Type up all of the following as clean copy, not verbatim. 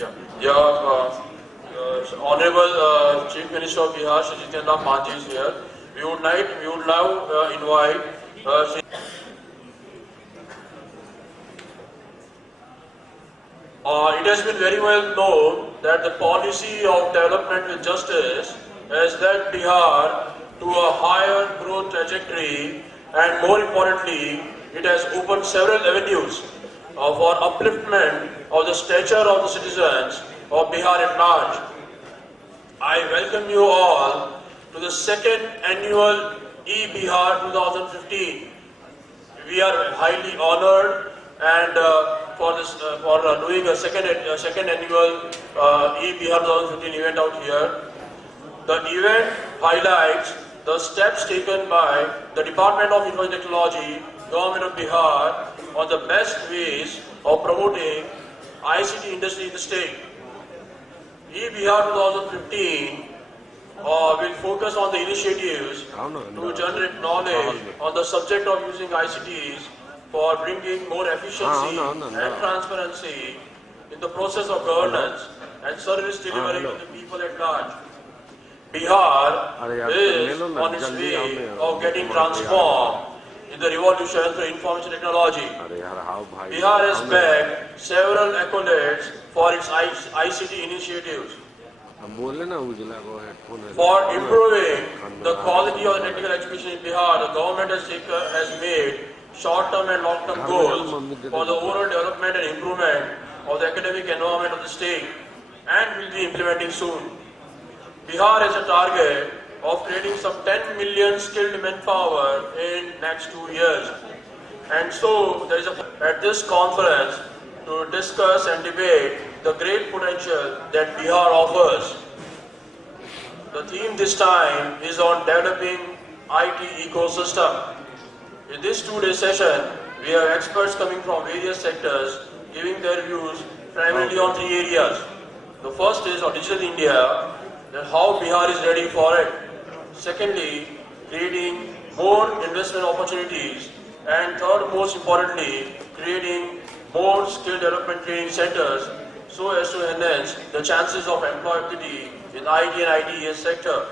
Yeah, Honorable Chief Minister of Bihar, Shri Jitendra Manji is here. We would now invite Shri. It has been very well known that the policy of development with justice has led Bihar to a higher growth trajectory, and more importantly, it has opened several avenues for upliftment of the stature of the citizens of Bihar at large. I welcome you all to the second annual eBihar 2015. We are highly honored and for doing a second annual eBihar 2015 event out here. The event highlights the steps taken by the Department of Information Technology, Government of Bihar, on the best ways of promoting ICT industry in the state. eBihar 2015 will focus on the initiatives to generate knowledge on the subject of using ICTs for bringing more efficiency and transparency in the process of governance and service delivery to the people at large. Bihar is on its way of getting transformed in the revolution through information technology. Bihar has bagged several accolades for its ICT initiatives. For improving the quality of the technical education in Bihar, the government has made short-term and long-term goals for the overall development and improvement of the academic environment of the state, and will be implementing soon. Bihar has a target of creating some 10 million skilled manpower in next 2 years. And so there is at this conference to discuss and debate the great potential that Bihar offers. The theme this time is on developing IT ecosystem. In this 2-day session, we have experts coming from various sectors giving their views primarily on 3 areas. The first is on Digital India, and how Bihar is ready for it. Secondly, creating more investment opportunities, and third, most importantly, creating more skill development training centers so as to enhance the chances of employability in IT and ITES sector.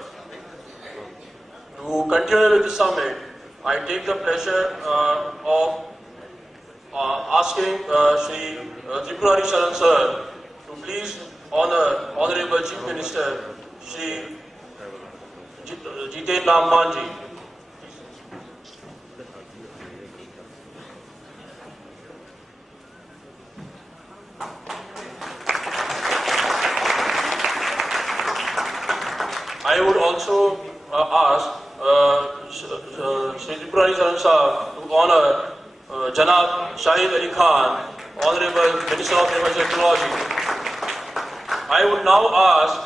To continue with the summit, I take the pleasure of asking Shri Tripurari Sharan Sir to please honor Honorable Chief Minister Shri Jitendra Manji. I would also ask Shri Tripurari Sharan Sir to honor Janab Shahid Ali Khan, Honorable Minister of Information Technology. I would now ask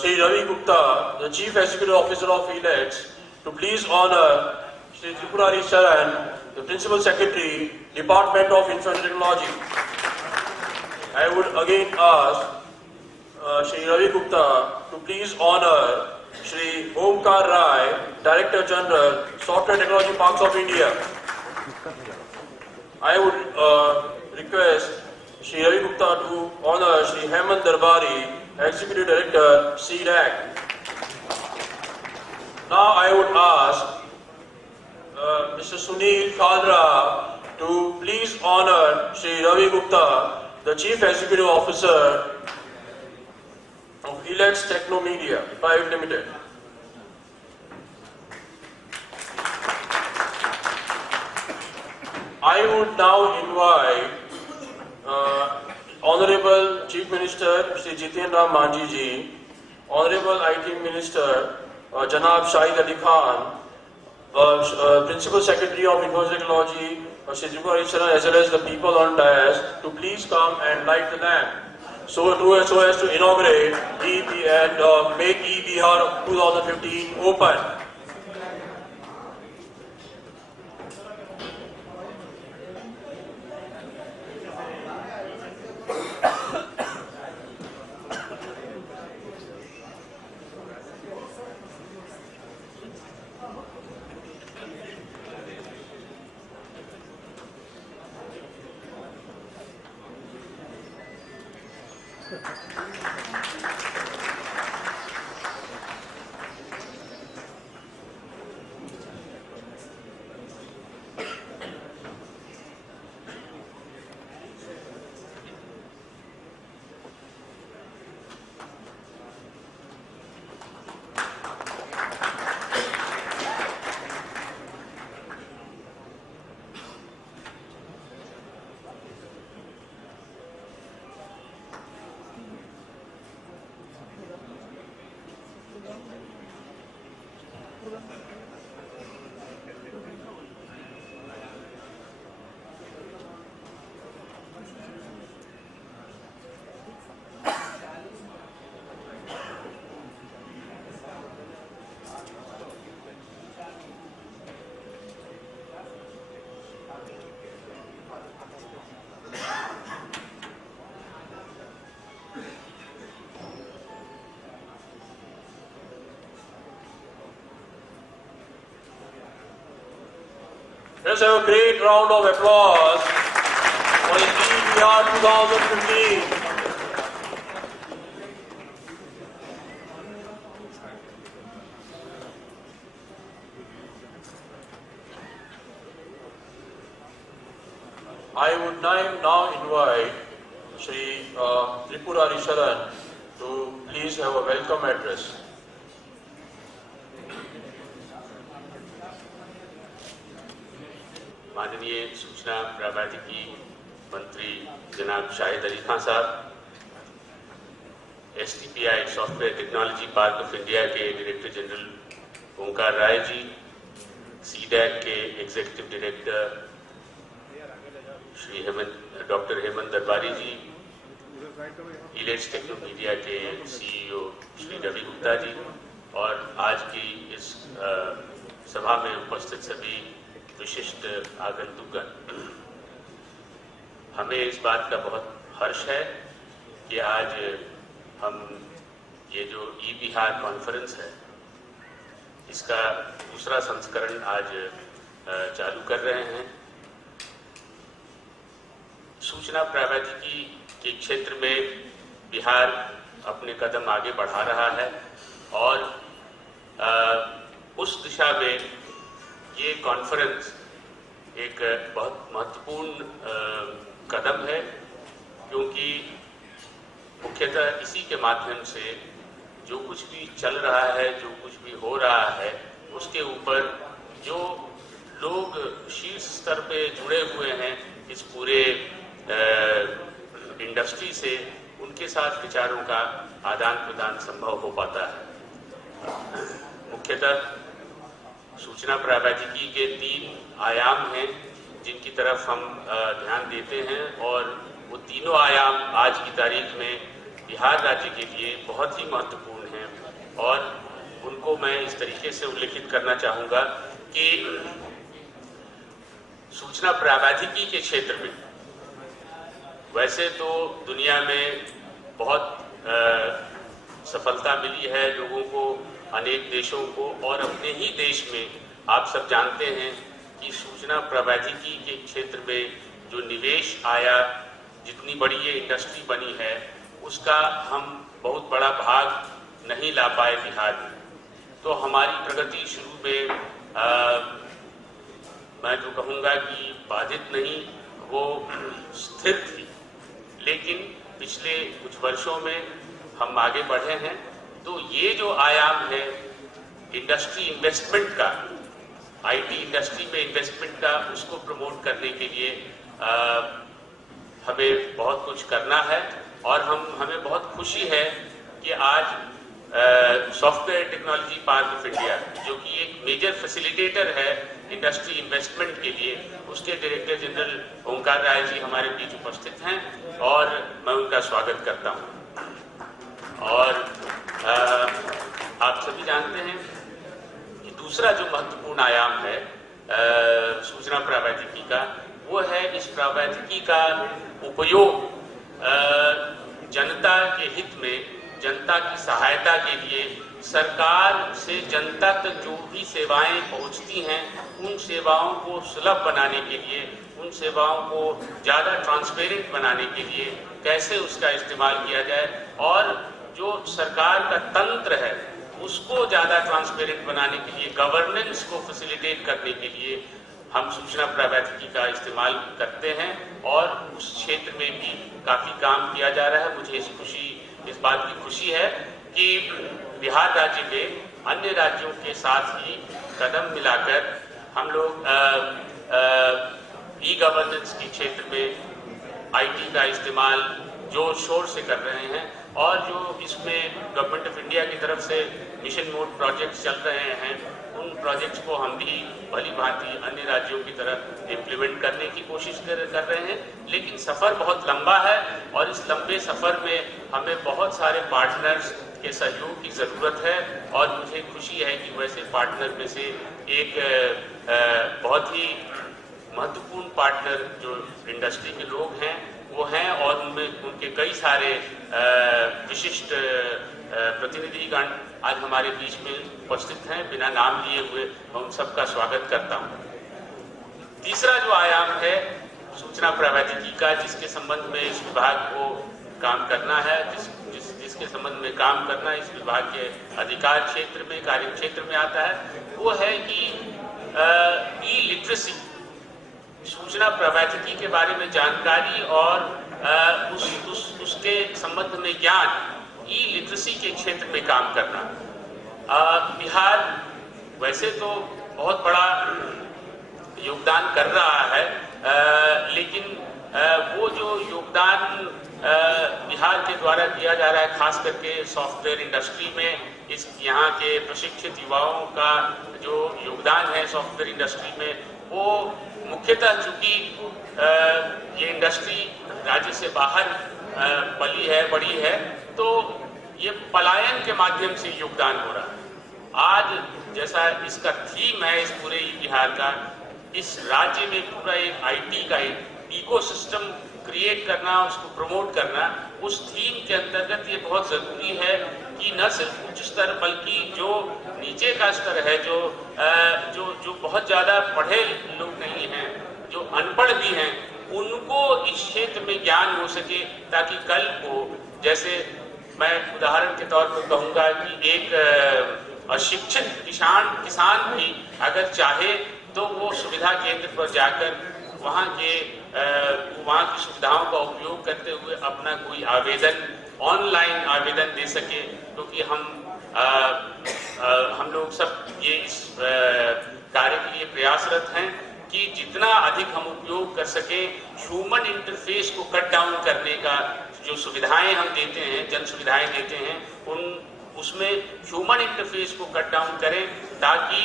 Shri Ravi Gupta, the Chief Executive Officer of ELEX, to please honor Shri Tripurari Sharan, the Principal Secretary, Department of Information Technology. I would again ask Shri Ravi Gupta to please honor Shri Omkar Rai, Director General, Software Technology Parks of India. I would request Shri Ravi Gupta to honor Shri Hemant Darbari, Executive Director, CDAC. Now I would ask Mr. Sunil Kalra to please honor Shri Ravi Gupta, the Chief Executive Officer of ELEX Techno Media Private Limited. I would now invite Honorable Chief Minister Shri Jitendra Manji ji, Honorable IT Minister Janab Shahid Ali Khan, Principal Secretary of Information Technology Shri Tripurari Sharan, as well as the people on dais, to please come and light the lamp so as to inaugurate and make eBihar 2015 open. Let's have a great round of applause for EBR 2015. I would now invite Shri Tripurari Sharan to please have a welcome address. माननीय सूचना प्रौद्योगिकी मंत्री जनाब शाहिद अली खान साहब, STPI software technology park of India के director general ओंकार Rai ji, CDAC के executive director Shri doctor Hemant दरबारी जी, इलेट्स Technomedia के CEO श्री रवि गुप्ता जी और आज की इस सभा में उपस्थित सभी विशिष्ट आगंतुकगण, हमें इस बात का बहुत हर्ष है कि आज हम ये जो ई-बिहार कॉन्फ्रेंस है इसका दूसरा संस्करण आज चालू कर रहे हैं। सूचना प्रौद्योगिकी के क्षेत्र में बिहार अपने कदम आगे बढ़ा रहा है और उस दिशा में ये कॉन्फ्रेंस एक बहुत महत्वपूर्ण कदम है, क्योंकि मुख्यतः इसी के माध्यम से जो कुछ भी चल रहा है, जो कुछ भी हो रहा है, उसके ऊपर जो लोग शीर्ष स्तर पे जुड़े हुए हैं इस पूरे इंडस्ट्री से, उनके साथ विचारों का आदान प्रदान संभव हो पाता है। मुख्यतः सूचना प्रौद्योगिकी के 3 आयाम हैं जिनकी तरफ हम ध्यान देते हैं और वो तीनों आयाम आज की तारीख में बिहार राज्य के लिए बहुत ही महत्वपूर्ण हैं और उनको मैं इस तरीके से उल्लेखित करना चाहूँगा कि सूचना प्रौद्योगिकी के क्षेत्र में वैसे तो दुनिया में बहुत सफलता मिली है लोगों को, अनेक देशों को, और अपने ही देश में आप सब जानते हैं कि सूचना प्रौद्योगिकी के क्षेत्र में जो निवेश आया, जितनी बड़ी ये इंडस्ट्री बनी है, उसका हम बहुत बड़ा भाग नहीं ला पाए बिहार में। तो हमारी प्रगति शुरू में मैं जो कहूँगा कि बाधित नहीं, वो स्थिर थी, लेकिन पिछले कुछ वर्षों में हम आगे बढ़े हैं। तो ये जो आयाम है इंडस्ट्री इन्वेस्टमेंट का, IT इंडस्ट्री में इन्वेस्टमेंट का, उसको प्रमोट करने के लिए हमें बहुत कुछ करना है और हमें बहुत खुशी है कि आज software technology park of India, जो कि एक मेजर फैसिलिटेटर है इंडस्ट्री इन्वेस्टमेंट के लिए, उसके डायरेक्टर जनरल ओंकार राय जी हमारे बीच उपस्थित हैं और मैं उनका स्वागत करता हूँ। और आप सभी जानते हैं कि दूसरा जो महत्वपूर्ण आयाम है सूचना प्रौद्योगिकी का, वो है इस प्रौद्योगिकी का उपयोग जनता के हित में, जनता की सहायता के लिए, सरकार से जनता तक जो भी सेवाएं पहुंचती हैं उन सेवाओं को सुलभ बनाने के लिए, उन उन सेवाओं को ज़्यादा ट्रांसपेरेंट बनाने के लिए कैसे उसका इस्तेमाल किया जाए और जो सरकार का तंत्र है उसको ज़्यादा ट्रांसपेरेंट बनाने के लिए, गवर्नेंस को फैसिलिटेट करने के लिए हम सूचना प्रौद्योगिकी का इस्तेमाल करते हैं और उस क्षेत्र में भी काफ़ी काम किया जा रहा है। मुझे इस बात की खुशी है कि बिहार राज्य में अन्य राज्यों के साथ ही कदम मिलाकर हम लोग ई गवर्नेंस के क्षेत्र में आईटी का इस्तेमाल जोर शोर से कर रहे हैं और जो इसमें गवर्नमेंट ऑफ इंडिया की तरफ से मिशन मोड प्रोजेक्ट्स चल रहे हैं उन प्रोजेक्ट्स को हम भी भली भांति अन्य राज्यों की तरफ इम्प्लीमेंट करने की कोशिश कर रहे हैं। लेकिन सफ़र बहुत लंबा है और इस लंबे सफ़र में हमें बहुत सारे पार्टनर्स के सहयोग की ज़रूरत है और मुझे खुशी है कि वैसे पार्टनर में से एक बहुत ही महत्वपूर्ण पार्टनर जो इंडस्ट्री के लोग हैं वो हैं और उनमें उनके कई सारे विशिष्ट प्रतिनिधिगण आज हमारे बीच में उपस्थित हैं। बिना नाम लिए हुए मैं उन सबका स्वागत करता हूं। तीसरा जो आयाम है सूचना प्रौद्योगिकी का, जिसके संबंध में इस विभाग को काम करना है, जिसके संबंध में काम करना इस विभाग के अधिकार क्षेत्र में, कार्य क्षेत्र में आता है, वो है कि ई लिटरेसी, सूचना प्रौद्योगिकी के बारे में जानकारी और उसके संबंध में ज्ञान, ई लिटरेसी के क्षेत्र में काम करना। बिहार वैसे तो बहुत बड़ा योगदान कर रहा है, लेकिन वो जो योगदान बिहार के द्वारा किया जा रहा है खास करके सॉफ्टवेयर इंडस्ट्री में, यहाँ के प्रशिक्षित युवाओं का जो योगदान है सॉफ्टवेयर इंडस्ट्री में, वो मुख्यतः चूंकि ये इंडस्ट्री राज्य से बाहर पली है, बड़ी है, तो ये पलायन के माध्यम से योगदान हो रहा है। आज जैसा इसका थीम है इस पूरे बिहार का, इस राज्य में पूरा एक आईटी का एक इकोसिस्टम क्रिएट करना, उसको प्रमोट करना, उस थीम के अंतर्गत ये बहुत ज़रूरी है कि न सिर्फ उच्च स्तर बल्कि जो नीचे का स्तर है, जो बहुत ज़्यादा पढ़े लोग नहीं हैं, जो अनपढ़ भी हैं, उनको इस क्षेत्र में ज्ञान हो सके, ताकि कल को, जैसे मैं उदाहरण के तौर पर कहूँगा कि एक अशिक्षित किसान भी अगर चाहे तो वो सुविधा केंद्र पर जाकर वहाँ की सुविधाओं का उपयोग करते हुए अपना कोई आवेदन, ऑनलाइन आवेदन दे सके, क्योंकि हम लोग सब ये इस कार्य के लिए प्रयासरत हैं कि जितना अधिक हम उपयोग कर सके ह्यूमन इंटरफेस को कट डाउन करने का, जो सुविधाएं हम देते हैं, जन सुविधाएं देते हैं, उसमें ह्यूमन इंटरफेस को कट डाउन करें, ताकि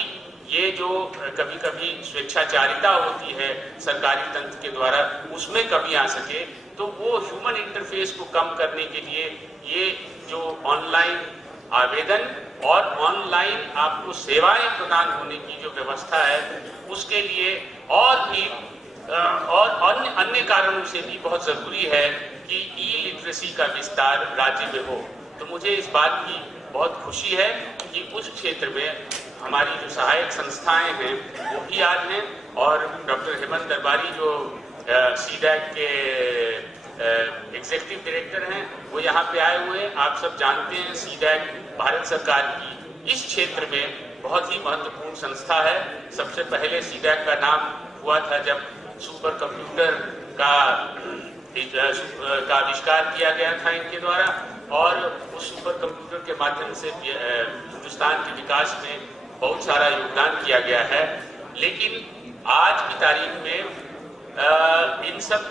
ये जो कभी कभी स्वेच्छाचारिता होती है सरकारी तंत्र के द्वारा, उसमें कमी आ सके। तो वो ह्यूमन इंटरफेस को कम करने के लिए ये जो ऑनलाइन आवेदन और ऑनलाइन आपको सेवाएं प्रदान होने की जो व्यवस्था है, उसके लिए और भी और अन्य कारणों से भी बहुत ज़रूरी है कि ई लिटरेसी का विस्तार राज्य में हो। तो मुझे इस बात की बहुत खुशी है कि उस क्षेत्र में हमारी जो सहायक संस्थाएं हैं वो भी आज हैं, और डॉक्टर हेमंत दरबारी जो सीडैक के एग्जीक्यूटिव डायरेक्टर हैं वो यहाँ पे आए हुए हैं। आप सब जानते हैं सीडैक भारत सरकार की इस क्षेत्र में बहुत ही महत्वपूर्ण संस्था है। सबसे पहले सीडैक का नाम हुआ था जब सुपर कंप्यूटर का आविष्कार किया गया था इनके द्वारा, और उस सुपर कंप्यूटर के माध्यम से हिंदुस्तान के विकास में बहुत सारा योगदान किया गया है। लेकिन आज की तारीख में इन सब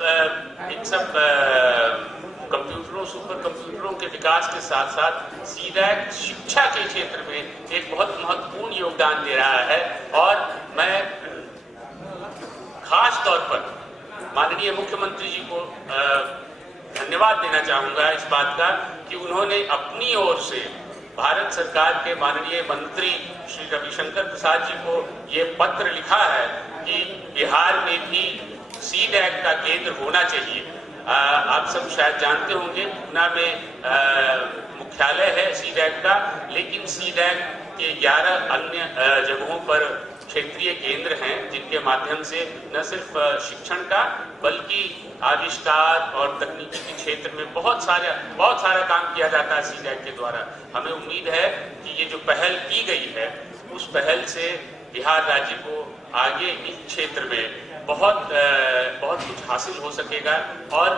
कंप्यूटरों, सुपर कंप्यूटरों के विकास के साथ साथ सीडैक शिक्षा के क्षेत्र में एक बहुत महत्वपूर्ण योगदान दे रहा है। और मैं खास तौर पर माननीय मुख्यमंत्री जी को धन्यवाद देना चाहूँगा इस बात का कि उन्होंने अपनी ओर से भारत सरकार के माननीय मंत्री श्री रविशंकर प्रसाद जी को ये पत्र लिखा है कि बिहार में भी सीडैक का केंद्र होना चाहिए। आप सब शायद जानते होंगे पूना में मुख्यालय है सीडैक का, लेकिन सीडैक के 11 अन्य जगहों पर क्षेत्रीय केंद्र हैं जिनके माध्यम से न सिर्फ शिक्षण का बल्कि आविष्कार और तकनीकी के क्षेत्र में बहुत सारा काम किया जाता है सीडैक के द्वारा। हमें उम्मीद है कि ये जो पहल की गई है उस पहल से बिहार राज्य को आगे इस क्षेत्र में बहुत कुछ हासिल हो सकेगा। और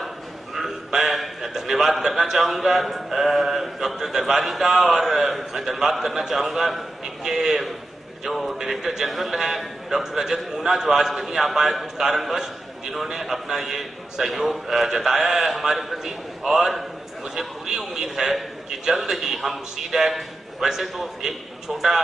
मैं धन्यवाद करना चाहूँगा डॉक्टर दरबारी का, और मैं धन्यवाद करना चाहूँगा इनके जो डायरेक्टर जनरल हैं डॉक्टर रजत मूना, जो आज नहीं आ पाए कुछ कारणवश, जिन्होंने अपना ये सहयोग जताया है हमारे प्रति। और मुझे पूरी उम्मीद है कि जल्द ही हम सीडैक, वैसे तो एक छोटा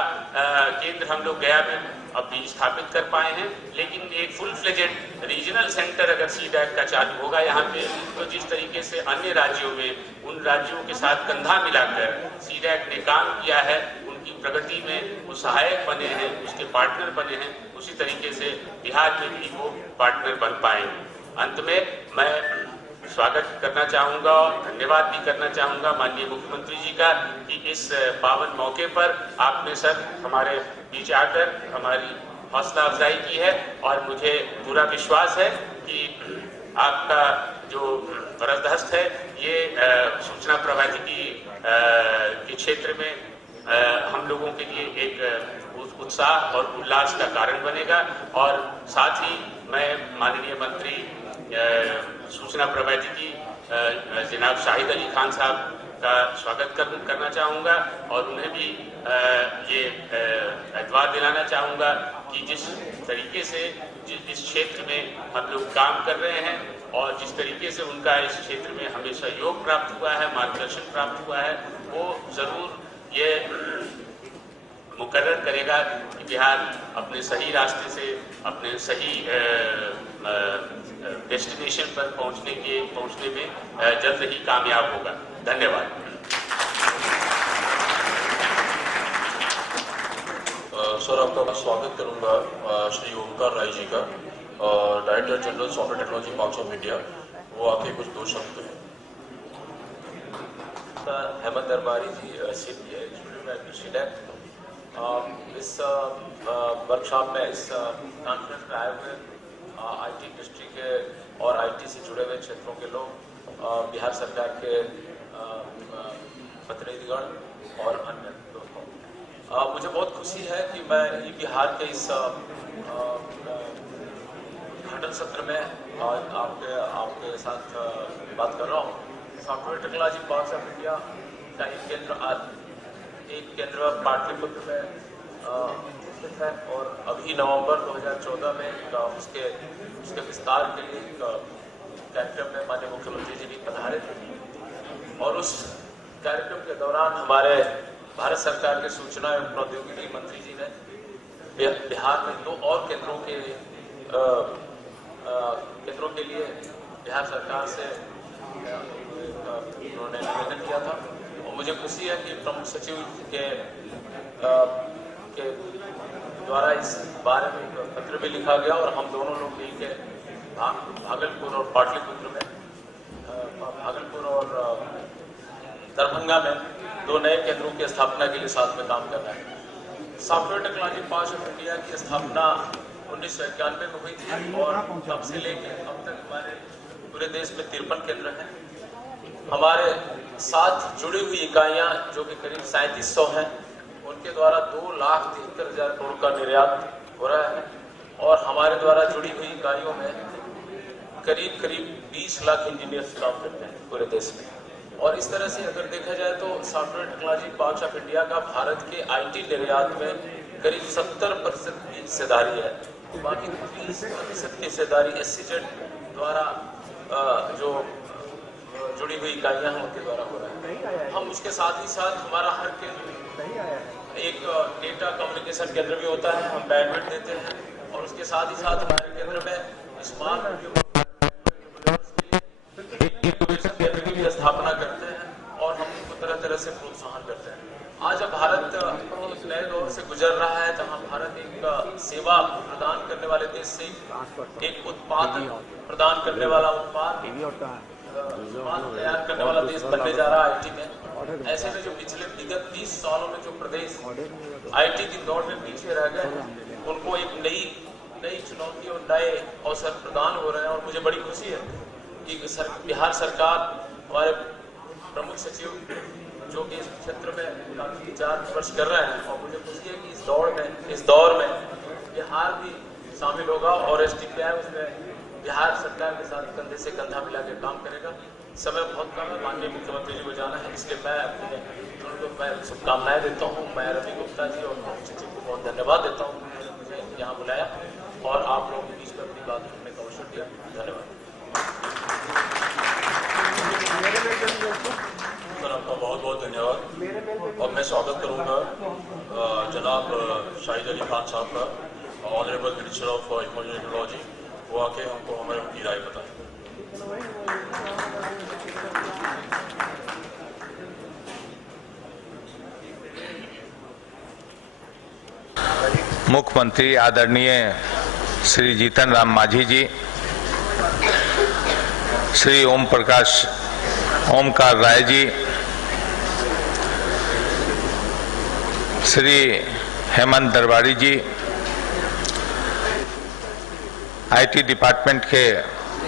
केंद्र हम लोग गया में अभी स्थापित कर पाए हैं, लेकिन एक फुल फ्लेजेड रीजनल सेंटर अगर सीडैक का चालू होगा यहाँ पे, तो जिस तरीके से अन्य राज्यों में उन राज्यों के साथ कंधा मिलाकर सीडैक ने काम किया है, उनकी प्रगति में वो सहायक बने हैं, उसके पार्टनर बने हैं, उसी तरीके से बिहार में भी वो पार्टनर बन पाए। अंत में मैं स्वागत करना चाहूँगा और धन्यवाद भी करना चाहूँगा माननीय मुख्यमंत्री जी का कि इस पावन मौके पर आपने सर हमारे बीच आकर हमारी हौसला अफजाई की है। और मुझे पूरा विश्वास है कि आपका जो बरदस्त है ये सूचना प्रौद्योगिकी के क्षेत्र में हम लोगों के लिए एक उत्साह और उल्लास का कारण बनेगा। और साथ ही मैं माननीय मंत्री सूचना प्रौद्योगिकी जनाब शाहिद अली खान साहब का स्वागत करना चाहूँगा और उन्हें भी ये एतबार दिलाना चाहूँगा कि जिस तरीके से इस क्षेत्र में हम लोग काम कर रहे हैं और जिस तरीके से उनका इस क्षेत्र में हमें सहयोग प्राप्त हुआ है, मार्गदर्शन प्राप्त हुआ है, वो ज़रूर ये मुकर्रर करेगा कि बिहार अपने सही रास्ते से अपने सही डेस्टिनेशन पर पहुंचने में जल्द ही कामयाब होगा। धन्यवाद। सर, आपका स्वागत करूंगा श्री ओमकार राय जी का, director general software technology parks of India, वो आके कुछ दो शब्द हैं। हेमंत दरबारी जी, सीडैक, इस वर्कशॉप में, इस कॉन्फ्रेंस में आए हुए आईटी इंडस्ट्री के और आईटी से जुड़े हुए क्षेत्रों के लोग, बिहार सरकार के प्रतिनिधिगण और अन्य दोस्तों, मुझे बहुत खुशी है कि मैं बिहार के इस उद्घाटन सत्र में आपके साथ बात कर रहा हूँ। Software technology parks of India का एक केंद्र पाटलिपुत्र में स्थित है और अभी नवंबर 2014 में उसके विस्तार के लिए कार्यक्रम में माननीय मुख्यमंत्री जी भी पधारे थे। और उस कार्यक्रम के दौरान हमारे भारत सरकार के सूचना एवं प्रौद्योगिकी मंत्री जी ने बिहार में 2 और केंद्रों के लिए बिहार सरकार से उन्होंने निवेदन किया था। और मुझे खुशी है कि प्रमुख सचिव के द्वारा इस बारे में एक पत्र भी लिखा गया और हम दोनों लोग मिलकर भागलपुर और पाटलिपुत्र में, भागलपुर और दरभंगा में 2 नए केंद्रों की स्थापना के लिए साथ में काम कर रहे हैं। Software technology parks of India की स्थापना 1991 में हुई थी और तब से लेकर अब तक हमारे पूरे देश में 53 केंद्र हैं। हमारे साथ जुड़ी हुई इकाइयां जो कि करीब 3700 हैं, उनके द्वारा 2,73,000 करोड़ का निर्यात हो रहा है और हमारे द्वारा जुड़ी हुई इकाइयों में करीब 20 लाख इंजीनियर्स काम करते हैं पूरे देश में। और इस तरह से अगर देखा जाए तो software technology parks of India का भारत के आईटी निर्यात में करीब 70% की हिस्सेदारी है। बाकी 30% की हिस्सेदारी SEZ द्वारा जो जुड़ी हुई इकाइयां हैं उनके द्वारा हो रहा है। हम उसके साथ ही साथ हमारा हर केंद्र एक डेटा कम्युनिकेशन केंद्र भी होता है, हम बैंडविड्थ देते हैं और उसके साथ ही साथ हमारे केंद्र में स्मार्ट केंद्र की भी स्थापना करते हैं और हम उनको तरह तरह से प्रोत्साहन करते हैं। आज जब भारत एक नए दौर से गुजर रहा है, जहाँ भारत एक सेवा प्रदान करने वाले देश से एक उत्पाद प्रदान करने वाला उत्पाद तैयार करने वाला देश बनने जा रहा है आईटी में। ऐसे में जो पिछले विगत 30 सालों में जो प्रदेश आईटी की दौड़ में पीछे रह गए, उनको एक नई चुनौती और नए अवसर प्रदान हो रहे हैं। और मुझे बड़ी खुशी है कि बिहार सरकार, हमारे प्रमुख सचिव जो कि इस क्षेत्र में काफी विचार विमर्श कर रहे हैं, और मुझे खुशी है कि इस दौर में बिहार भी शामिल होगा और STPI उसमें बिहार सरकार के साथ कंधे से कंधा मिला के काम करेगा। समय बहुत कम है, माननीय मुख्यमंत्री जी को जाना है, इसलिए मैं अपने मैं शुभकामनाएं देता हूँ। मैं रवि गुप्ता जी और सचिव को बहुत धन्यवाद देता हूँ, मुझे यहाँ बुलाया और आप लोगों के बीच में अपनी बात रखने का अवसर दिया। धन्यवाद सर, आपका बहुत बहुत धन्यवाद। और मैं स्वागत करूंगा जनाब शाहिद अली खान साहब का, ऑनरेबल मिनिस्टर ऑफ इमोलॉजी, वो आके हमको उनकी राय बताएं। मुख्यमंत्री आदरणीय श्री जीतन राम मांझी जी, श्री ओमकार राय जी, श्री हेमंत दरबारी जी, IT डिपार्टमेंट के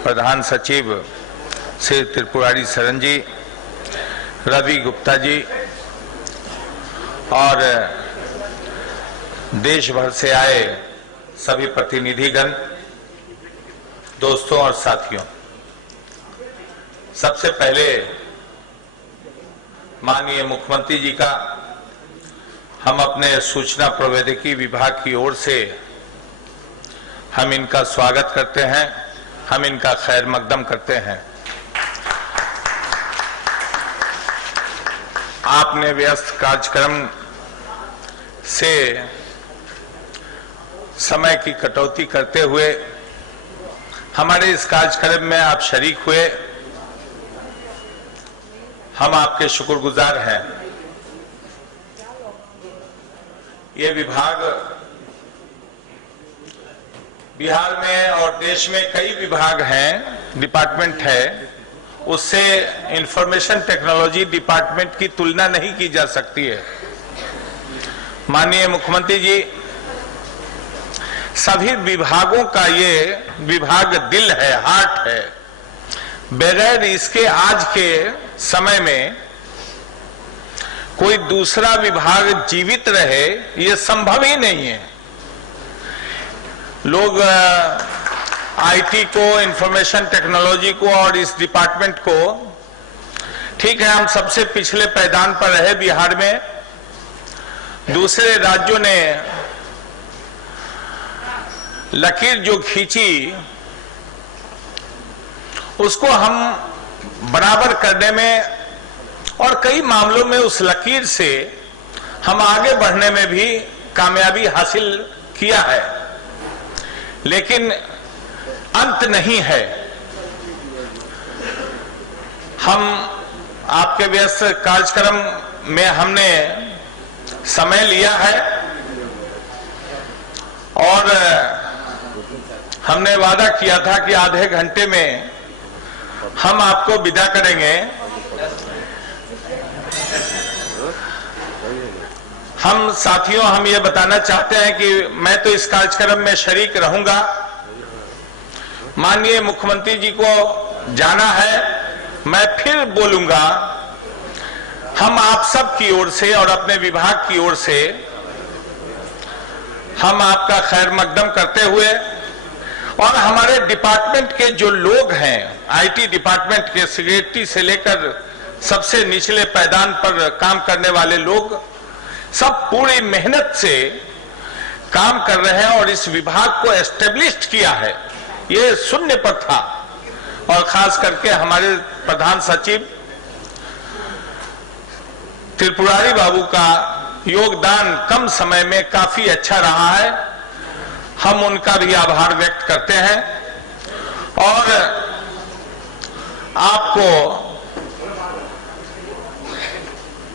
प्रधान सचिव श्री त्रिपुरारी शरण जी, रवि गुप्ता जी और देश भर से आए सभी प्रतिनिधिगण, दोस्तों और साथियों, सबसे पहले माननीय मुख्यमंत्री जी का हम अपने सूचना प्रौद्योगिकी विभाग की ओर से हम इनका स्वागत करते हैं, हम इनका खैर मकदम करते हैं। आपने व्यस्त कार्यक्रम से समय की कटौती करते हुए हमारे इस कार्यक्रम में आप शरीक हुए, हम आपके शुक्रगुजार हैं। ये विभाग बिहार में और देश में कई विभाग हैं, डिपार्टमेंट है, उससे इंफॉर्मेशन टेक्नोलॉजी डिपार्टमेंट की तुलना नहीं की जा सकती है। माननीय मुख्यमंत्री जी, सभी विभागों का ये विभाग दिल है, हार्ट है। बगैर इसके आज के समय में कोई दूसरा विभाग जीवित रहे, ये संभव ही नहीं है। लोग IT को, इंफॉर्मेशन टेक्नोलॉजी को और इस डिपार्टमेंट को, ठीक है हम सबसे पिछले पायदान पर रहे बिहार में, दूसरे राज्यों ने लकीर जो खींची उसको हम बराबर करने में और कई मामलों में उस लकीर से हम आगे बढ़ने में भी कामयाबी हासिल किया है, लेकिन अंत नहीं है। हम आपके व्यस्त कार्यक्रम में हमने समय लिया है और हमने वादा किया था कि आधे घंटे में हम आपको विदा करेंगे। हम साथियों, हम ये बताना चाहते हैं कि मैं तो इस कार्यक्रम में शरीक रहूंगा, माननीय मुख्यमंत्री जी को जाना है, मैं फिर बोलूंगा। हम आप सब की ओर से और अपने विभाग की ओर से हम आपका खैर मकदम करते हुए और हमारे डिपार्टमेंट के जो लोग हैं, IT डिपार्टमेंट के सेक्रेटरी से लेकर सबसे निचले पायदान पर काम करने वाले लोग सब पूरी मेहनत से काम कर रहे हैं और इस विभाग को एस्टेब्लिश्ड किया है। ये शून्य पर था और खास करके हमारे प्रधान सचिव त्रिपुरारी बाबू का योगदान कम समय में काफी अच्छा रहा है। हम उनका भी आभार व्यक्त करते हैं और आपको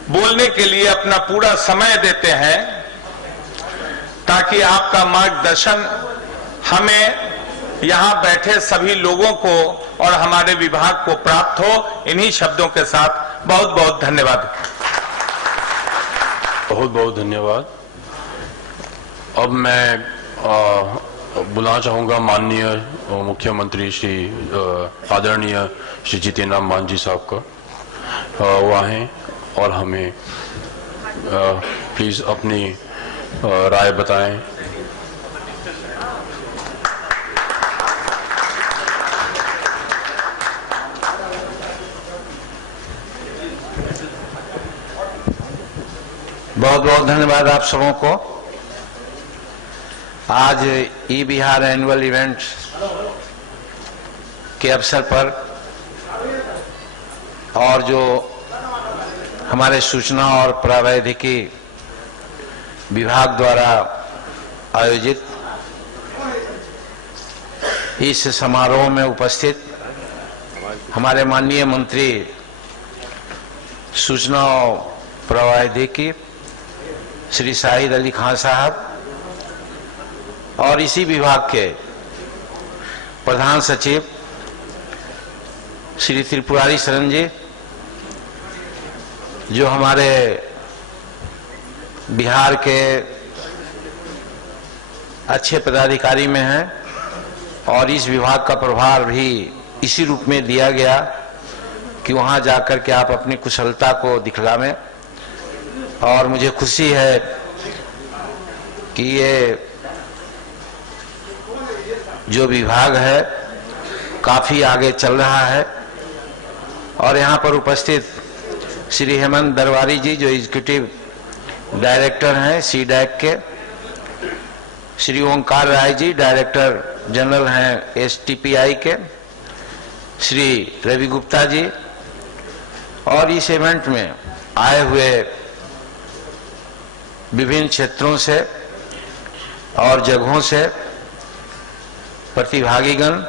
बोलने के लिए अपना पूरा समय देते हैं ताकि आपका मार्गदर्शन हमें, यहां बैठे सभी लोगों को और हमारे विभाग को प्राप्त हो। इन्हीं शब्दों के साथ बहुत बहुत धन्यवाद। बहुत बहुत धन्यवाद। अब मैं बुलाना चाहूँगा माननीय मुख्यमंत्री श्री आदरणीय श्री जितिन राम मांझी साहब का, वो आए और हमें प्लीज़ अपनी राय बताएं। बहुत बहुत धन्यवाद आप सबों को। आज ई बिहार एनुअल इवेंट के अवसर पर और जो हमारे सूचना और प्रौद्योगिकी विभाग द्वारा आयोजित इस समारोह में उपस्थित हमारे माननीय मंत्री सूचना और प्रौद्योगिकी श्री शाहिद अली खान साहब और इसी विभाग के प्रधान सचिव श्री त्रिपुरारी शरण जी, जो हमारे बिहार के अच्छे पदाधिकारी में हैं और इस विभाग का प्रभार भी इसी रूप में दिया गया कि वहां जाकर के आप अपनी कुशलता को दिखलावें। और मुझे खुशी है कि ये जो विभाग है काफी आगे चल रहा है। और यहाँ पर उपस्थित श्री हेमंत दरबारी जी, जो एग्जीक्यूटिव डायरेक्टर हैं सीडैक के, श्री ओंकार राय जी डायरेक्टर जनरल हैं एसटीपीआई के, श्री रवि गुप्ता जी, और इस इवेंट में आए हुए विभिन्न क्षेत्रों से और जगहों से प्रतिभागीगण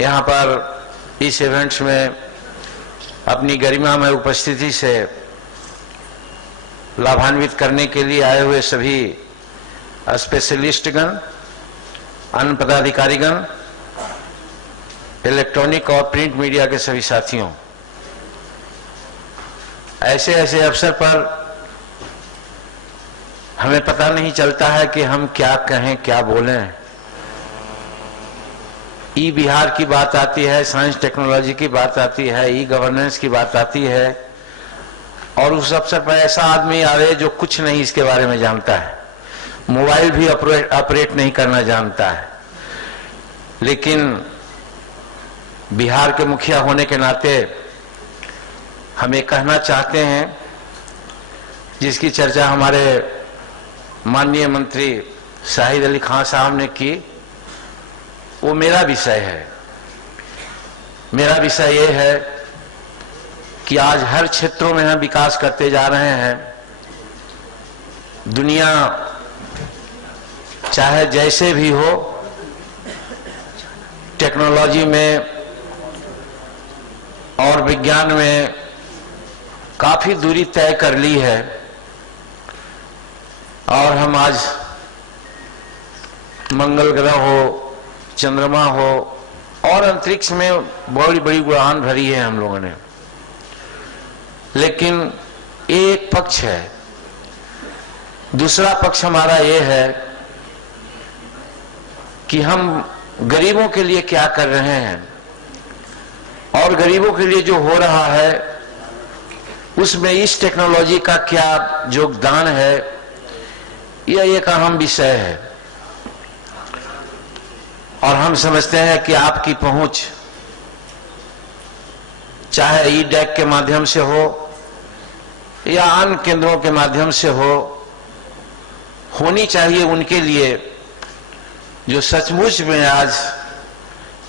यहाँ पर इस इवेंट्स में अपनी गरिमा में उपस्थिति से लाभान्वित करने के लिए आए हुए सभी स्पेशलिस्टगण, अन्य पदाधिकारीगण, इलेक्ट्रॉनिक और प्रिंट मीडिया के सभी साथियों, ऐसे ऐसे अवसर पर हमें पता नहीं चलता है कि हम क्या कहें, क्या बोलें। ई बिहार की बात आती है, साइंस टेक्नोलॉजी की बात आती है, ई गवर्नेंस की बात आती है, और उस अवसर पर ऐसा आदमी आवे जो कुछ नहीं इसके बारे में जानता है, मोबाइल भी ऑपरेट नहीं करना जानता है, लेकिन बिहार के मुखिया होने के नाते हम ये कहना चाहते हैं, जिसकी चर्चा हमारे माननीय मंत्री शाहिद अली खान साहब ने की, वो मेरा विषय है। मेरा विषय ये है कि आज हर क्षेत्रों में हम विकास करते जा रहे हैं। दुनिया चाहे जैसे भी हो, टेक्नोलॉजी में और विज्ञान में काफी दूरी तय कर ली है, और हम आज मंगल ग्रह हो, चंद्रमा हो और अंतरिक्ष में बड़ी बड़ी उड़ान भरी है हम लोगों ने। लेकिन एक पक्ष है, दूसरा पक्ष हमारा ये है कि हम गरीबों के लिए क्या कर रहे हैं, और गरीबों के लिए जो हो रहा है उसमें इस टेक्नोलॉजी का क्या योगदान है, यह एक अहम विषय है। और हम समझते हैं कि आपकी पहुंच चाहे ई डैक के माध्यम से हो या अन्य केंद्रों के माध्यम से हो, होनी चाहिए उनके लिए जो सचमुच में आज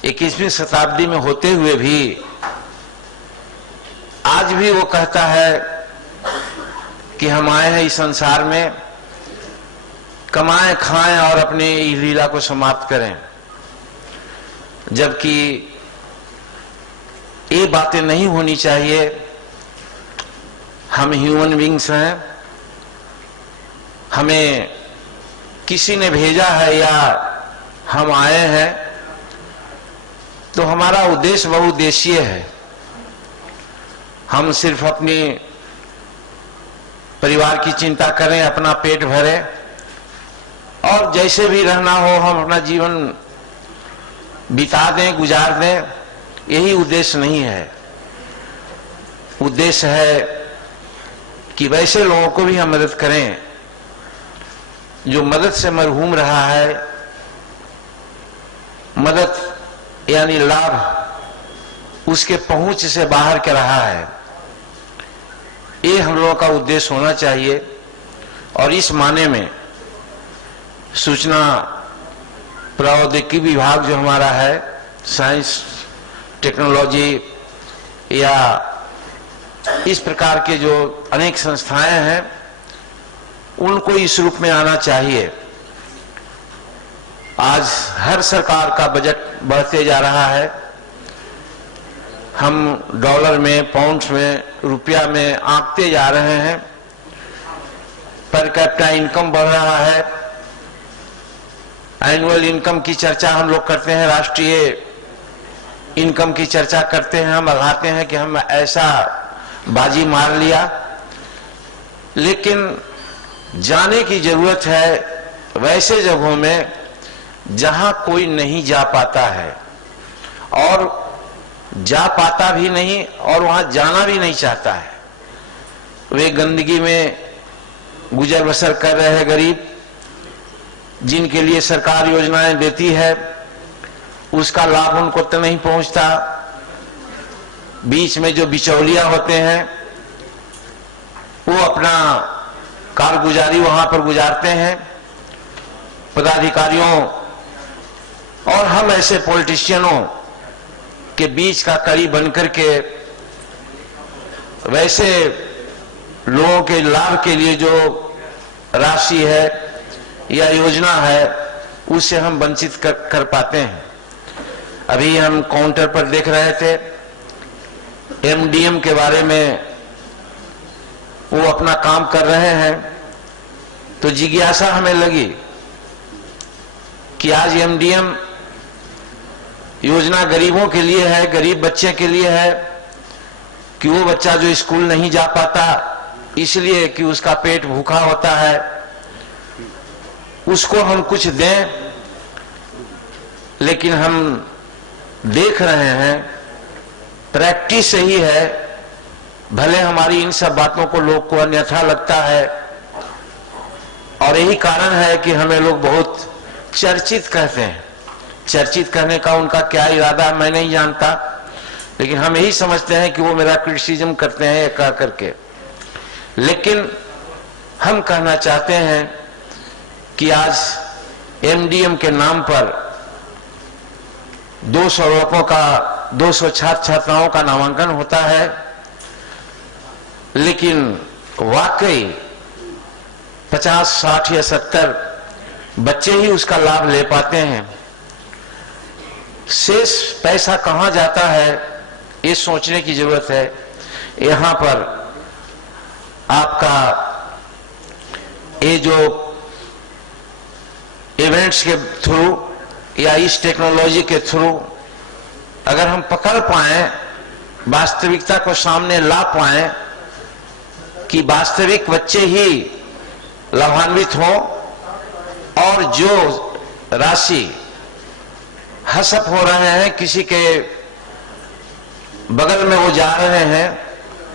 21वीं शताब्दी में होते हुए भी आज भी वो कहता है कि हम आए हैं इस संसार में, कमाएं खाएं और अपने इस लीला को समाप्त करें। जबकि ये बातें नहीं होनी चाहिए। हम ह्यूमन बींग्स हैं, हमें किसी ने भेजा है या हम आए हैं, तो हमारा उद्देश्य बहुउद्देशीय है। हम सिर्फ अपनी परिवार की चिंता करें, अपना पेट भरें, और जैसे भी रहना हो हम अपना जीवन बिता दें, गुजार दें, यही उद्देश्य नहीं है। उद्देश्य है कि वैसे लोगों को भी हम मदद करें जो मदद से मरहूम रहा है। मदद यानी लाभ उसके पहुंच से बाहर के रहा है, ये हम लोगों का उद्देश्य होना चाहिए। और इस माने में सूचना प्रौद्योगिकी विभाग जो हमारा है, साइंस टेक्नोलॉजी या इस प्रकार के जो अनेक संस्थाएं हैं, उनको इस रूप में आना चाहिए। आज हर सरकार का बजट बढ़ते जा रहा है। हम डॉलर में, पाउंड्स में, रुपया में आंकते जा रहे हैं। पर कैपिटा इनकम बढ़ रहा है। एनुअल इनकम की चर्चा हम लोग करते हैं, राष्ट्रीय इनकम की चर्चा करते हैं, हम बताते हैं कि हम ऐसा बाजी मार लिया। लेकिन जाने की जरूरत है वैसे जगहों में जहां कोई नहीं जा पाता है और जा पाता भी नहीं और वहां जाना भी नहीं चाहता है। वे गंदगी में गुजर बसर कर रहे हैं गरीब, जिनके लिए सरकार योजनाएं देती है उसका लाभ उनको तो नहीं पहुंचता। बीच में जो बिचौलिया होते हैं वो अपना कारगुजारी वहां पर गुजारते हैं। पदाधिकारियों और हम ऐसे पॉलिटिशियनों के बीच का कड़ी बनकर के वैसे लोगों के लाभ के लिए जो राशि है या योजना है उससे हम वंचित कर पाते हैं। अभी हम काउंटर पर देख रहे थे, एमडीएम के बारे में वो अपना काम कर रहे हैं, तो जिज्ञासा हमें लगी कि आज एमडीएम योजना गरीबों के लिए है, गरीब बच्चे के लिए है, कि वो बच्चा जो स्कूल नहीं जा पाता इसलिए कि उसका पेट भूखा होता है, उसको हम कुछ दें। लेकिन हम देख रहे हैं प्रैक्टिस सही है, भले हमारी इन सब बातों को लोग को अन्यथा लगता है, और यही कारण है कि हमें लोग बहुत चर्चित कहते हैं। चर्चित करने का उनका क्या इरादा मैं नहीं जानता, लेकिन हम यही समझते हैं कि वो मेरा क्रिटिसिज्म करते हैं कह करके। लेकिन हम कहना चाहते हैं कि आज एमडीएम के नाम पर 200 लोगों का 200 छात्र छात्राओं का नामांकन होता है, लेकिन वाकई 50, 60 या 70 बच्चे ही उसका लाभ ले पाते हैं। शेष पैसा कहां जाता है ये सोचने की जरूरत है। यहां पर आपका ये जो इवेंट्स के थ्रू या इस टेक्नोलॉजी के थ्रू अगर हम पकड़ पाए, वास्तविकता को सामने ला पाए कि वास्तविक बच्चे ही लाभान्वित हों, और जो राशि हसप हो रहे हैं किसी के बगल में वो जा रहे हैं,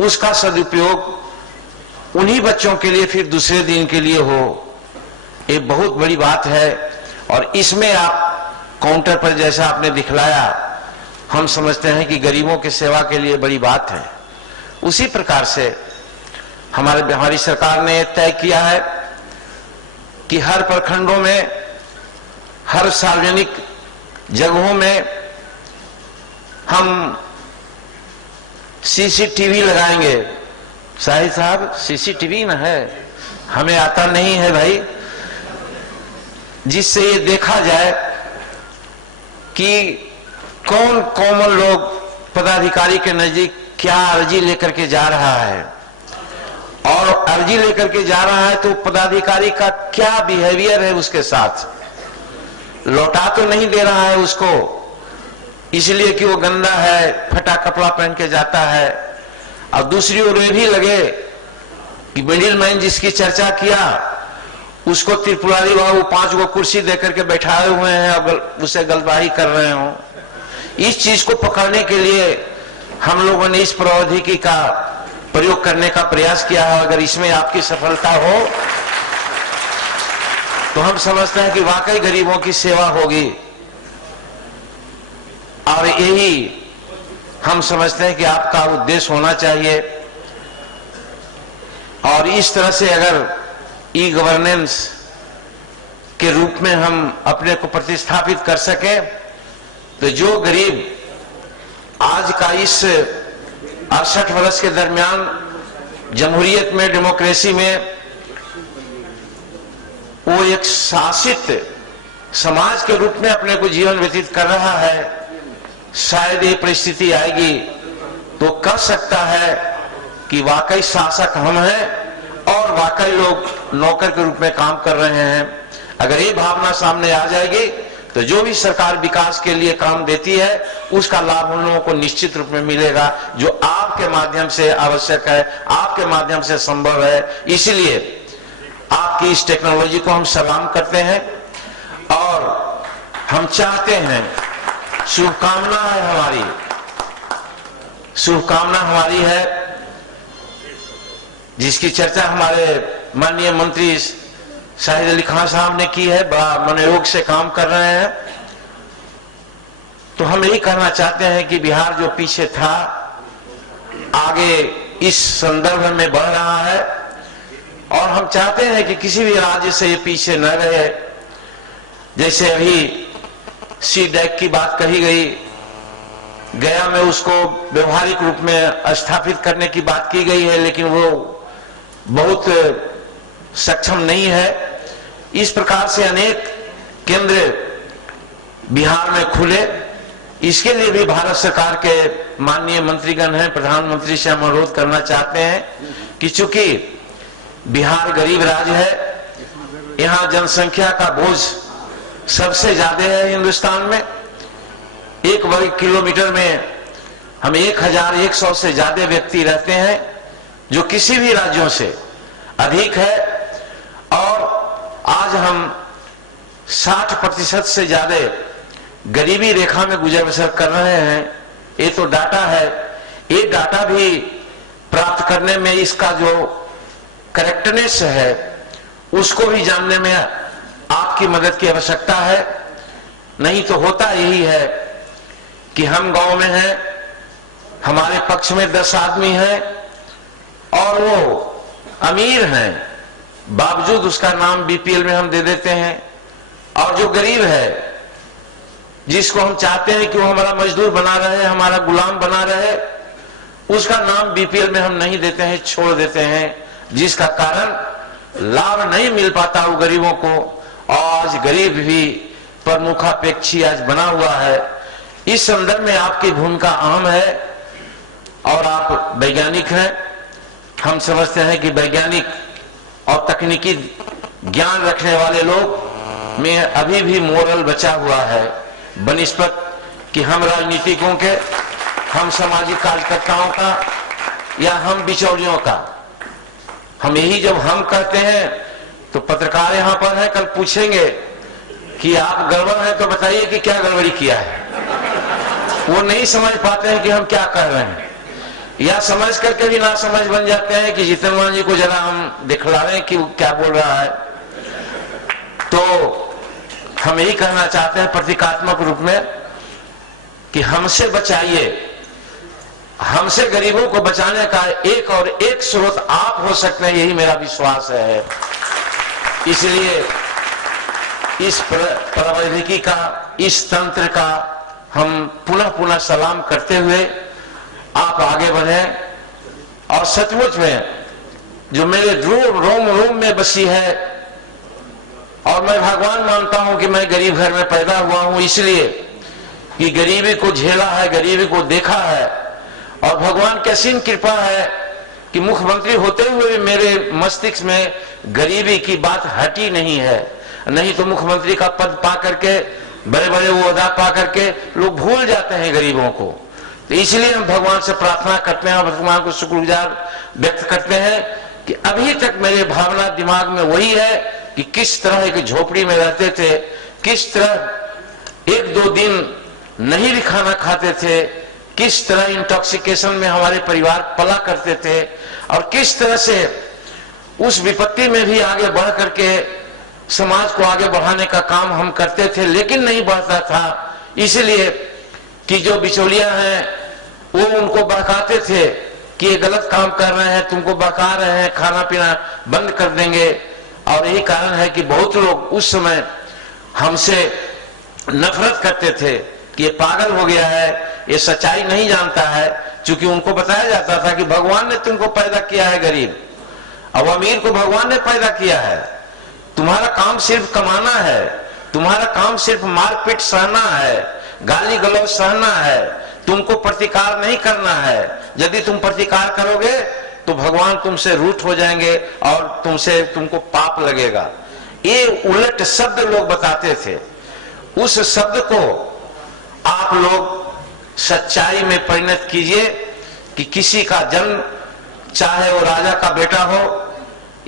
उसका सदुपयोग उन्हीं बच्चों के लिए फिर दूसरे दिन के लिए हो, ये बहुत बड़ी बात है। और इसमें आप काउंटर पर जैसा आपने दिखलाया, हम समझते हैं कि गरीबों की सेवा के लिए बड़ी बात है। उसी प्रकार से हमारी सरकार ने तय किया है कि हर प्रखंडों में, हर सार्वजनिक जगहों में हम सीसीटीवी लगाएंगे। शाहिद साहब, सीसीटीवी न है, हमें आता नहीं है भाई, जिससे ये देखा जाए कि कौन कॉमन लोग पदाधिकारी के नजदीक क्या अर्जी लेकर के जा रहा है, और अर्जी लेकर के जा रहा है तो पदाधिकारी का क्या बिहेवियर है उसके साथ। लौटा तो नहीं दे रहा है उसको इसलिए कि वो गंदा है, फटा कपड़ा पहन के जाता है, और दूसरी ओर ये भी लगे कि मिडिल मैन जिसकी चर्चा किया उसको त्रिपुरारी बाबू 5 गो कुर्सी देकर के बैठाए हुए हैं, अब उसे गलतबाही कर रहे हो। इस चीज को पकड़ने के लिए हम लोगों ने इस प्रौद्योगिकी का प्रयोग करने का प्रयास किया है। अगर इसमें आपकी सफलता हो तो हम समझते हैं कि वाकई गरीबों की सेवा होगी, और यही हम समझते हैं कि आपका उद्देश्य होना चाहिए। और इस तरह से अगर ई गवर्नेंस के रूप में हम अपने को प्रतिस्थापित कर सके तो जो गरीब आज का इस 68 वर्ष के दरमियान जमहूरियत में, डेमोक्रेसी में वो एक शासित समाज के रूप में अपने को जीवन व्यतीत कर रहा है, शायद ये परिस्थिति आएगी तो कह सकता है कि वाकई शासक हम हैं और वाकई लोग नौकर के रूप में काम कर रहे हैं। अगर ये भावना सामने आ जाएगी तो जो भी सरकार विकास के लिए काम देती है उसका लाभ उन लोगों को निश्चित रूप में मिलेगा, जो आपके माध्यम से आवश्यक है, आपके माध्यम से संभव है। इसलिए आपकी इस टेक्नोलॉजी को हम सलाम करते हैं और हम चाहते हैं, शुभकामना हमारी है जिसकी चर्चा हमारे माननीय मंत्री शाहिद अली खान साहब ने की है, बड़ा मनोयोग से काम कर रहे हैं। तो हम यही कहना चाहते हैं कि बिहार जो पीछे था आगे इस संदर्भ में बढ़ रहा है, और हम चाहते हैं कि किसी भी राज्य से ये पीछे न रहे। जैसे अभी सीडैक की बात कही गई, गया में उसको व्यवहारिक रूप में स्थापित करने की बात की गई है, लेकिन वो बहुत सक्षम नहीं है। इस प्रकार से अनेक केंद्र बिहार में खुले, इसके लिए भी भारत सरकार के माननीय मंत्रीगण हैं, प्रधानमंत्री से हम अनुरोध करना चाहते हैं कि चूंकि बिहार गरीब राज्य है, यहाँ जनसंख्या का बोझ सबसे ज्यादा है हिंदुस्तान में। 1 वर्ग किलोमीटर में हम 1100 से ज्यादा व्यक्ति रहते हैं, जो किसी भी राज्यों से अधिक है। और आज हम 60% से ज्यादा गरीबी रेखा में गुजर बसर कर रहे हैं। ये तो डाटा है, ये डाटा भी प्राप्त करने में इसका जो करेक्टनेस है उसको भी जानने में आपकी मदद की आवश्यकता है। नहीं तो होता यही है कि हम गांव में हैं, हमारे पक्ष में 10 आदमी हैं और वो अमीर हैं, बावजूद उसका नाम बीपीएल में हम दे देते हैं। और जो गरीब है, जिसको हम चाहते हैं कि वो हमारा मजदूर बना रहे, हमारा गुलाम बना रहे, उसका नाम बीपीएल में हम नहीं देते हैं, छोड़ देते हैं, जिसका कारण लाभ नहीं मिल पाता वो गरीबों को। आज गरीब भी प्रमुखापेक्षी आज बना हुआ है। इस संदर्भ में आपकी भूमिका अहम है और आप वैज्ञानिक हैं। हम समझते हैं कि वैज्ञानिक और तकनीकी ज्ञान रखने वाले लोग में अभी भी मोरल बचा हुआ है, बनिस्बत कि हम राजनीतिकों के, हम सामाजिक कार्यकर्ताओं का या हम बिचौलियों का। हम यही जब हम कहते हैं तो पत्रकार यहां पर है, कल पूछेंगे कि आप गड़बड़ है तो बताइए कि क्या गड़बड़ी किया है। वो नहीं समझ पाते हैं कि हम क्या कर रहे हैं, या समझ करके भी ना समझ बन जाते हैं कि जितेंद्र मान जी को जरा हम दिखला रहे हैं कि वो क्या बोल रहा है। तो हम यही कहना चाहते हैं प्रतीकात्मक रूप में कि हमसे बचाइए, हमसे गरीबों को बचाने का एक और एक स्रोत आप हो सकते हैं, यही मेरा विश्वास है। इसलिए इस प्रौद्योगिकी का, इस तंत्र का हम पुनः पुनः सलाम करते हुए आप आगे बढ़े और सचमुच में जो मेरे रोम में बसी है, और मैं भगवान मानता हूं कि मैं गरीब घर में पैदा हुआ हूं, इसलिए कि गरीबी को झेला है, गरीबी को देखा है। और भगवान की असीम कृपा है कि मुख्यमंत्री होते हुए भी मेरे मस्तिष्क में गरीबी की बात हटी नहीं है। नहीं तो मुख्यमंत्री का पद पा करके, बड़े बड़े वो अदा पा करके लोग भूल जाते हैं गरीबों को। तो इसलिए हम भगवान से प्रार्थना करते हैं और भगवान को शुक्रगुजार व्यक्त करते हैं कि अभी तक मेरे भावना दिमाग में वही है कि किस तरह एक झोपड़ी में रहते थे, किस तरह एक दो दिन नहीं भी खाना खाते थे, किस तरह इंटॉक्सिकेशन में हमारे परिवार पला करते थे, और किस तरह से उस विपत्ति में भी आगे बढ़ करके समाज को आगे बढ़ाने का काम हम करते थे, लेकिन नहीं बढ़ता था, इसलिए कि जो बिचौलिया हैं वो उनको बहकाते थे कि ये गलत काम कर रहे हैं, तुमको बहका रहे हैं, खाना पीना बंद कर देंगे। और यही कारण है कि बहुत लोग उस समय हमसे नफरत करते थे कि ये पागल हो गया है, ये सच्चाई नहीं जानता है, क्योंकि उनको बताया जाता था कि भगवान ने तुमको पैदा किया है गरीब, अब अमीर को भगवान ने पैदा किया है, तुम्हारा काम सिर्फ कमाना है, तुम्हारा काम सिर्फ मारपीट सहना है, गाली गलौज सहना है, तुमको प्रतिकार नहीं करना है। यदि तुम प्रतिकार करोगे तो भगवान तुमसे रूठ हो जाएंगे और तुमको पाप लगेगा। ये उलट शब्द लोग बताते थे। उस शब्द को आप लोग सच्चाई में परिणत कीजिए कि किसी का जन्म, चाहे वो राजा का बेटा हो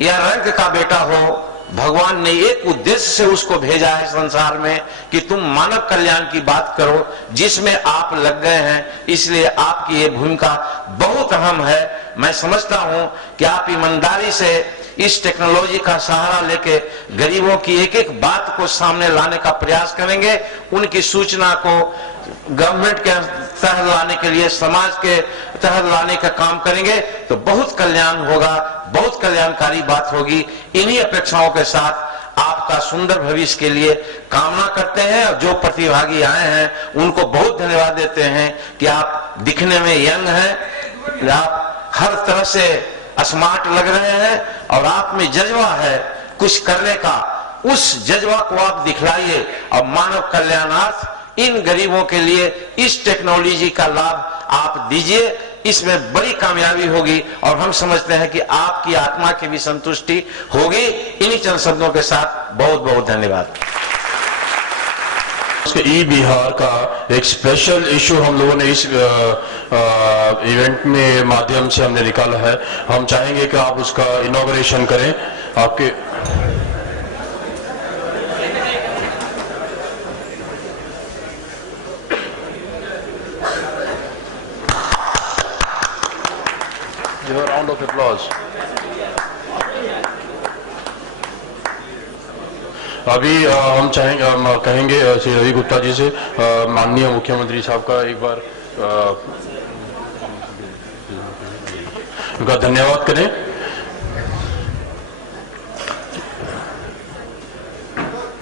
या रंक का बेटा हो, भगवान ने एक उद्देश्य से उसको भेजा है संसार में कि तुम मानव कल्याण की बात करो, जिसमें आप लग गए हैं। इसलिए आपकी ये भूमिका बहुत अहम है। मैं समझता हूं कि आप ईमानदारी से इस टेक्नोलॉजी का सहारा लेके गरीबों की एक एक बात को सामने लाने का प्रयास करेंगे, उनकी सूचना को गवर्नमेंट के तहत लाने के लिए, समाज के तहत लाने का काम करेंगे, तो बहुत कल्याण होगा, बहुत कल्याणकारी बात होगी। इन्हीं अपेक्षाओं के साथ आपका सुंदर भविष्य के लिए कामना करते हैं, और जो प्रतिभागी आए हैं उनको बहुत धन्यवाद देते हैं कि आप दिखने में यंग हैं, आप हर तरह से स्मार्ट लग रहे हैं, और आप में जज्बा है कुछ करने का। उस जज्बा को आप दिखलाइए और मानव कल्याणार्थ इन गरीबों के लिए इस टेक्नोलॉजी का लाभ आप दीजिए। इसमें बड़ी कामयाबी होगी और हम समझते हैं कि आपकी आत्मा की भी संतुष्टि होगी। इन्हीं चंद शब्दों के साथ बहुत बहुत धन्यवाद। ई बिहार का एक स्पेशल इशू हम लोगों ने इस इवेंट में माध्यम से हमने निकाला है। हम चाहेंगे कि आप उसका इनॉग्रेशन करें। आपके राउंड ऑफ एप्लॉज। अभी हम कहेंगे श्री रवि गुप्ता जी से, माननीय मुख्यमंत्री साहब का एक बार उनका धन्यवाद करें।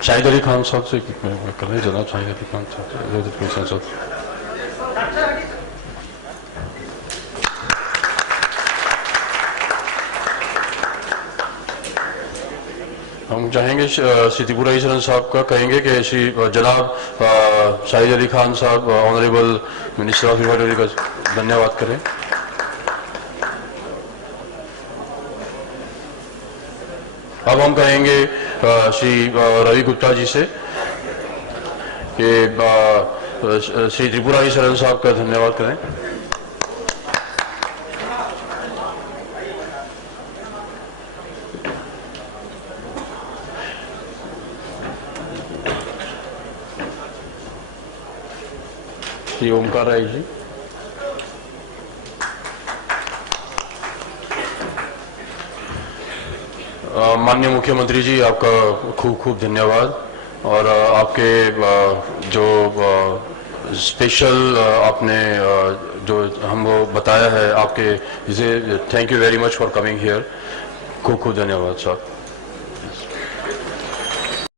शाहिद अली खान साहब से करें जनाब, शाहिद अली खान साहब। हम चाहेंगे श्री त्रिपुरा ईश्वरन साहब का कहेंगे कि श्री जनाब शाहिद अली खान साहब ऑनरेबल मिनिस्टर ऑफ इंफॉर्मेशन का धन्यवाद करें। अब हम कहेंगे श्री रवि गुप्ता जी से कि श्री त्रिपुरा ईश्वरन साहब का धन्यवाद करें। श्री ओमकार राय जी। माननीय मुख्यमंत्री जी, आपका खूब खूब धन्यवाद, और आपके जो स्पेशल आपने जो हमको बताया है, आपके इसे thank you very much for coming here. खूब खूब धन्यवाद साहब।